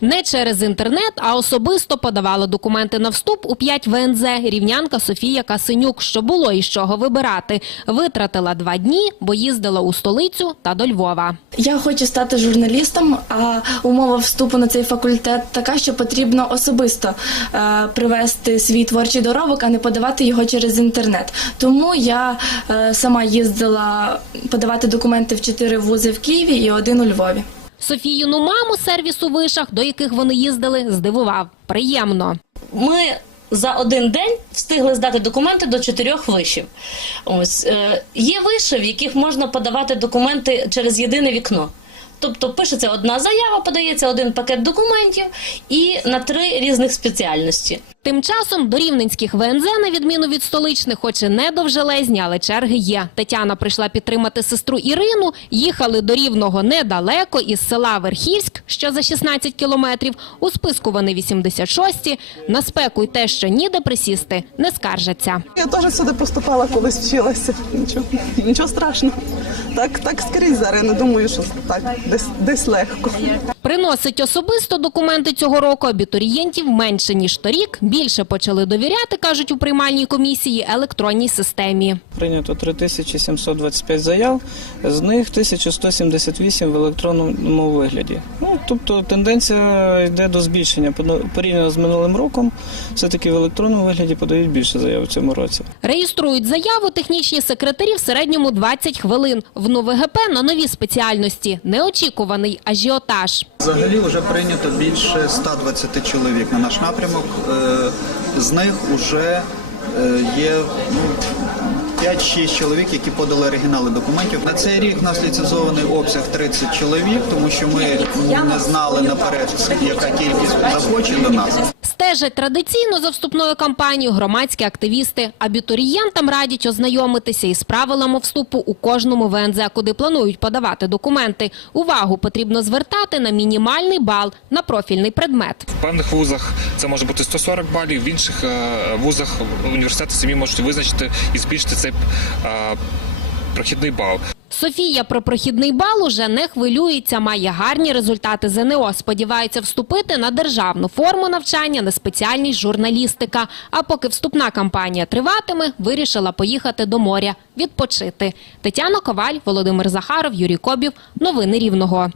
Не через інтернет, а особисто подавала документи на вступ у 5 ВНЗ рівнянка Софія Касенюк, що було із чого вибирати. Витратила два дні, бо їздила у столицю та до Львова. Я хочу стати журналістом, а умова вступу на цей факультет така, що потрібно особисто е, привести свій творчий доробок, а не подавати його через інтернет. Тому я е, сама їздила подавати документи в чотири вузи в Києві і один у Львові. Софіїну маму сервіс у вишах, до яких вони їздили, здивував. Приємно. Ми за один день встигли здати документи до чотирьох вишів. Ось е, є виші, в яких можна подавати документи через єдине вікно. Тобто пишеться одна заява, подається один пакет документів і на три різних спеціальності. Тим часом до рівненських ВНЗ, на відміну від столичних, хоч і не довжелезні, але черги є. Тетяна прийшла підтримати сестру Ірину. Їхали до Рівного недалеко із села Верхівськ, що за 16 кілометрів. У списку вони 86-ті. На спеку й те, що ніде присісти, не скаржаться. Я теж сюди поступала, колись вчилася. Нічого, нічого страшного. Так, так скрізь зараз. Не думаю, що так десь, десь легко. Приносить особисто документи цього року абітурієнтів менше, ніж торік. Більше почали довіряти, кажуть у приймальній комісії, електронній системі. Прийнято 3725 заяв, з них 1178 в електронному вигляді. Ну, тобто тенденція йде до збільшення. Порівняно з минулим роком, все-таки в електронному вигляді подають більше заяв у цьому році. Реєструють заяву технічні секретарі в середньому 20 хвилин. В НУВГП на нові спеціальності. Неочікуваний ажіотаж. Взагалі вже прийнято більше 120 чоловік на наш напрямок. Е, З них вже е, є ну, 5-6 чоловік, які подали оригінали документів. На цей рік у нас ліцензований обсяг 30 чоловік, тому що ми не знали наперед, яка кількість захоче до нас. Стежать традиційно за вступною кампанією громадські активісти. Абітурієнтам радять ознайомитися із правилами вступу у кожному ВНЗ, куди планують подавати документи. Увагу потрібно звертати на мінімальний бал на профільний предмет. В певних вузах це може бути 140 балів, в інших е, вузах університети самі можуть визначити і збільшити цей е, прохідний бал. Софія про прохідний бал уже не хвилюється, має гарні результати ЗНО. Сподівається вступити на державну форму навчання на спеціальність журналістика. А поки вступна кампанія триватиме, вирішила поїхати до моря відпочити. Тетяна Коваль, Володимир Захаров, Юрій Кобів. Новини Рівного.